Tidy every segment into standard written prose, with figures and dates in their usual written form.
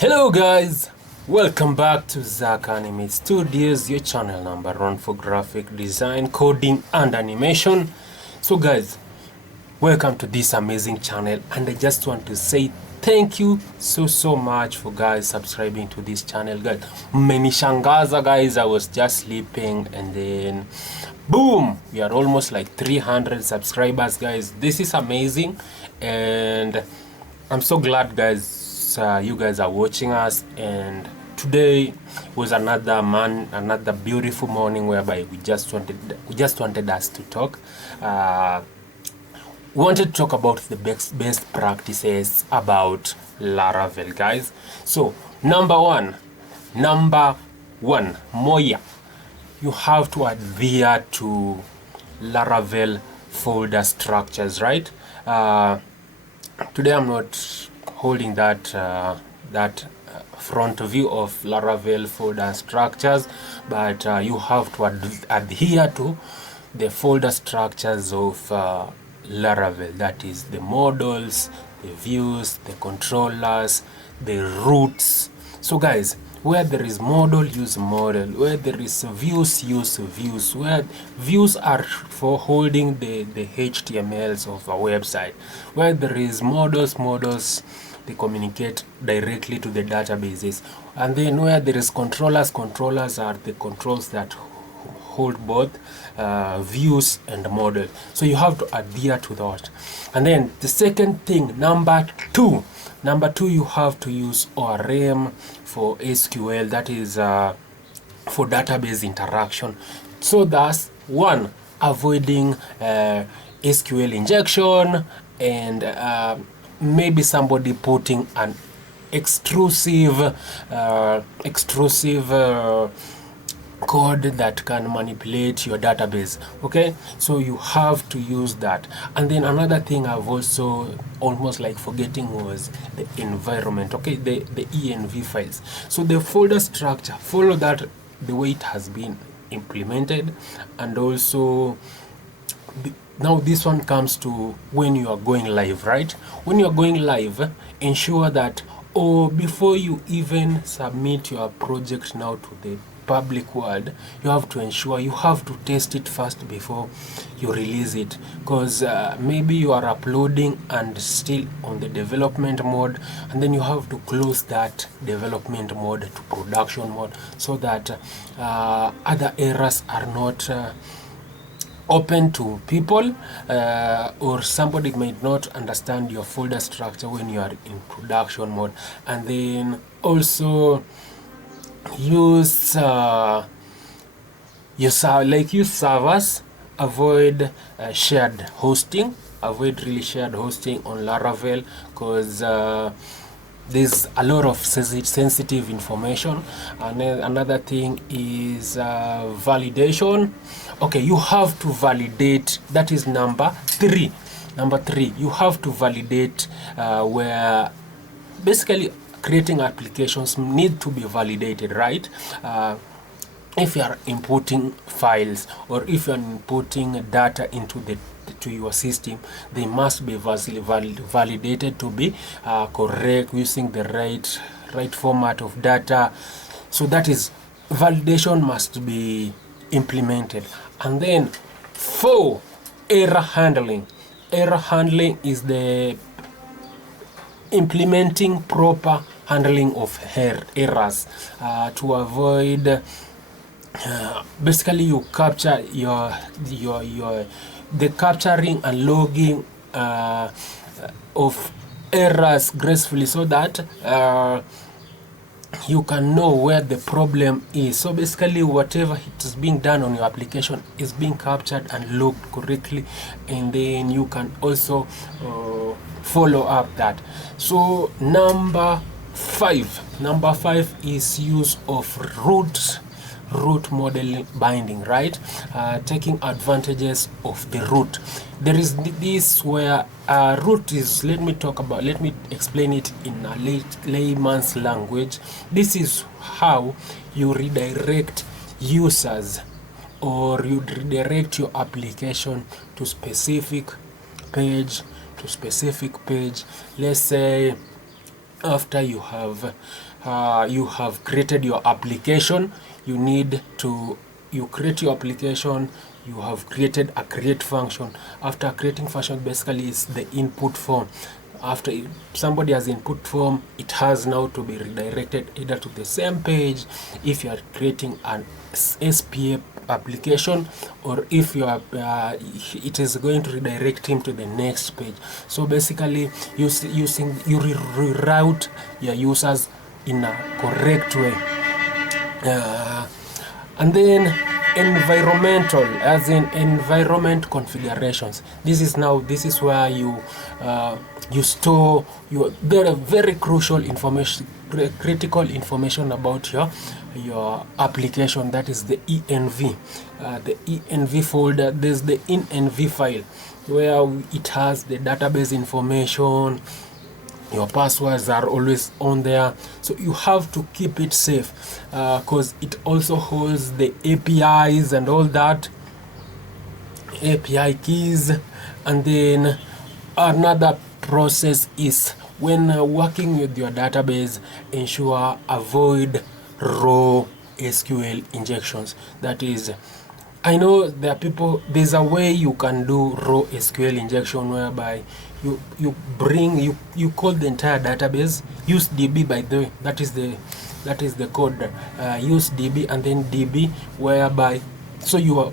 Hello guys, welcome back to Zach Anime Studios, your channel number one for graphic design, coding and animation. So guys, welcome to this amazing channel, and I just want to say thank you so much for guys subscribing to this channel. Guys, menishangaza guys, I was just sleeping and then boom, we are almost like 300 subscribers guys. This is amazing and I'm so glad guys you guys are watching us. And today was another beautiful morning whereby we just wanted us to talk. We wanted to talk about the best practices about Laravel guys. So number one, Moya, you have to adhere to Laravel folder structures, right? Today I'm not holding that front view of Laravel folder structures, but you have to adhere to the folder structures of Laravel. That is the models, the views, the controllers, the roots. So guys, where there is model, use model. Where there is views, use views. Where views are for holding the HTMLs of a website. Where there is models, they communicate directly to the databases. And then where there is controllers are the controls that hold both views and model. So you have to adhere to that. And then the second thing, number two, you have to use ORM for SQL, that is for database interaction. So that's one, avoiding SQL injection and maybe somebody putting an extrusive code that can manipulate your database. Okay, so you have to use that. And then another thing I've also almost like forgetting was the environment. Okay, the env files. So the folder structure, follow that the way it has been implemented. And also now this one comes to when you are going live, right? When you are going live, ensure that before you even submit your project now to the public world, you have to ensure you have to test it first before you release it, because maybe you are uploading and still on the development mode, and then you have to close that development mode to production mode so that other errors are not open to people, or somebody might not understand your folder structure when you are in production mode. And then also use servers. Avoid shared hosting. Avoid really shared hosting on Laravel, because there's a lot of sensitive information. And then another thing is validation. Okay, you have to validate. That is number three. You have to validate where basically creating applications need to be validated, right? If you are inputting files or if you are inputting data into to your system, they must be validated to be correct, using the right format of data. So that is, validation must be implemented. And then 4, error handling. Error handling is the implementing proper handling of errors to avoid basically you capture the capturing and logging of errors gracefully, so that you can know where the problem is. So basically whatever is being done on your application is being captured and logged correctly, and then you can also follow up that. So number 5 is use of root model binding, right? Taking advantages of the root. There is this where root is, let me explain it in a layman's language. This is how you redirect users, or you redirect your application to specific page. Let's say after you have created your application, you create your application, you have created a create function. After creating function, basically is the input form. After somebody has input form, it has now to be redirected either to the same page if you are creating an SPA application, or if you are it is going to redirect him to the next page. So basically you reroute your users in a correct way. And then environmental, as in environment configurations. This is where you store your very crucial information, critical information about your application. That is the env, the env folder. There's the env file where it has the database information. Your passwords are always on there, so you have to keep it safe, because it also holds the APIs and all that, API keys. And then another process is, when working with your database, ensure avoid raw SQL injections. That is, I know there are people, there's a way you can do raw SQL injection whereby you call the entire database, use DB, by the way, that is the code, use DB and then DB, whereby, so you are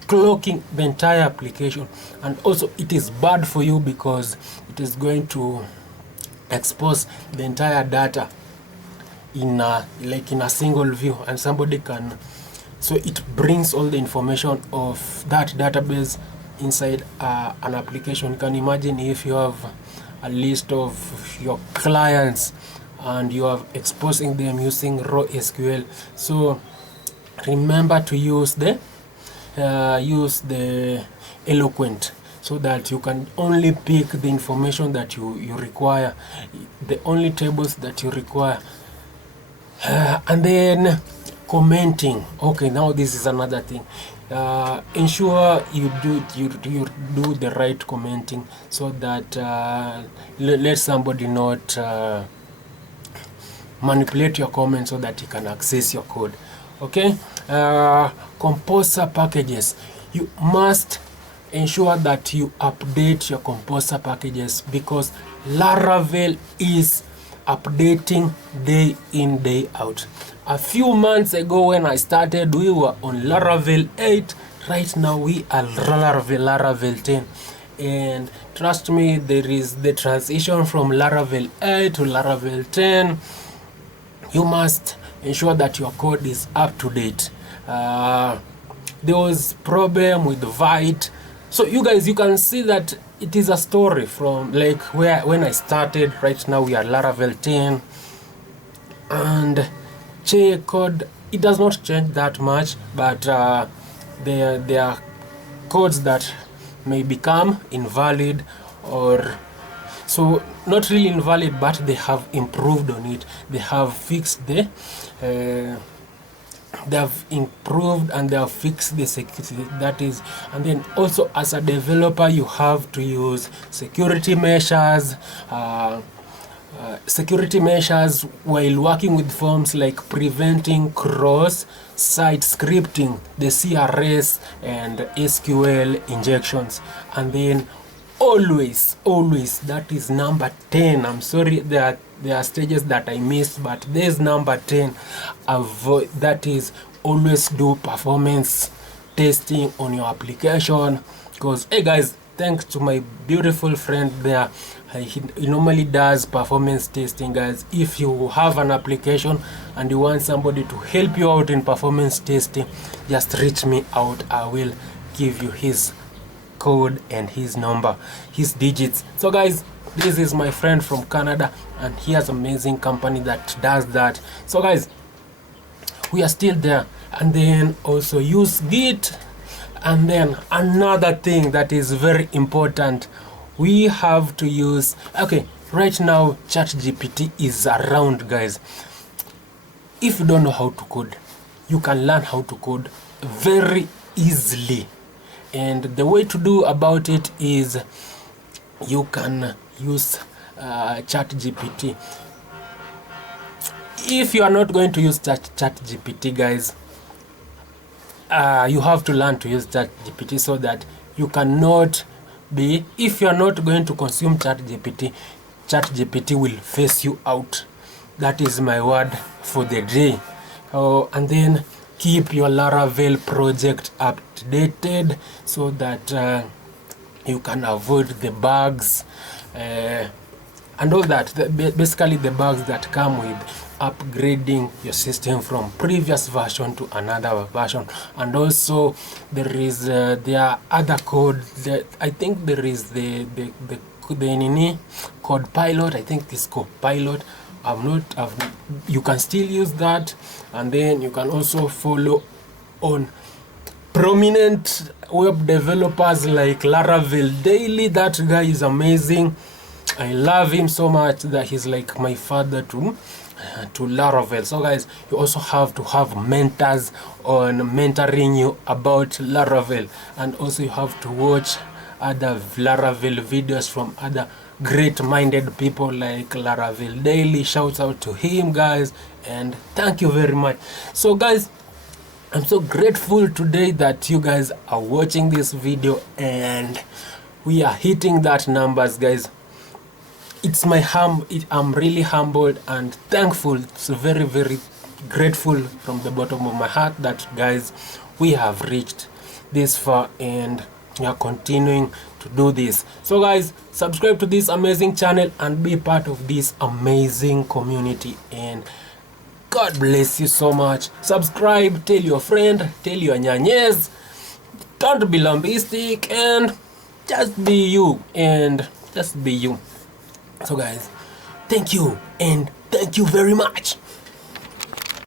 clocking the entire application. And also it is bad for you because it is going to expose the entire data in a single view, and somebody can, so it brings all the information of that database inside an application. You can imagine if you have a list of your clients and you are exposing them using raw SQL. So remember to use the eloquent, so that you can only pick the information that you require, the only tables that you require. And then commenting. Okay, now this is another thing. Ensure you do the right commenting, so that let somebody not manipulate your comment so that he can access your code. Okay, composer packages. You must ensure that you update your composer packages, because Laravel is updating day in, day out. A few months ago when I started, we were on Laravel 8. Right now we are Laravel 10. And trust me, there is the transition from Laravel 8 to Laravel 10. You must ensure that your code is up to date. There was problem with Vite. So you guys, you can see that it is a story from like when I started. Right now we are Laravel 10, and code, it does not change that much, but there are codes that may become invalid, or so not really invalid, but they have improved on it. They have fixed they have improved and they have fixed the security, that is. And then also, as a developer, you have to use security measures while working with forms, like preventing cross-site scripting, the CRS and SQL injections. And then always, that is number 10. I'm sorry, there are stages that I missed, but there's number 10. Avoid, that is, always do performance testing on your application. Because, hey guys, thanks to my beautiful friend there, he normally does performance testing. Guys, if you have an application and you want somebody to help you out in performance testing, just reach me out. I will give you his code and his number, his digits. So guys, this is my friend from Canada, and he has an amazing company that does that. So guys, we are still there. And then also use Git. And then another thing that is very important, we have to use, okay, right now ChatGPT is around, guys. If you don't know how to code, you can learn how to code very easily. And the way to do about it is, you can use ChatGPT. If you are not going to use ChatGPT, guys, you have to learn to use ChatGPT so that you cannot be, if you are not going to consume ChatGPT will face you out. That is my word for the day. And then keep your Laravel project updated so that you can avoid the bugs and all that. Basically the bugs that come with upgrading your system from previous version to another version. And also there are other code that I think there is the code pilot. I think this code pilot. You can still use that, and then you can also follow on prominent web developers like Laravel Daily. That guy is amazing. I love him so much that he's like my father to Laravel. So guys, you also have to have mentors on mentoring you about Laravel, and also you have to watch other Laravel videos from other great-minded people like Laravel Daily. Shouts out to him, guys, and thank you very much. So guys, I'm so grateful today that you guys are watching this video and we are hitting that numbers, guys. It's I'm really humbled and thankful. It's very, very grateful from the bottom of my heart that, guys, we have reached this far and we are continuing to do this. So guys, subscribe to this amazing channel and be part of this amazing community, and God bless you so much. Subscribe, tell your friend, tell your nyanyes, don't be lambistic, and just be you, and just be you. So guys, thank you, and thank you very much.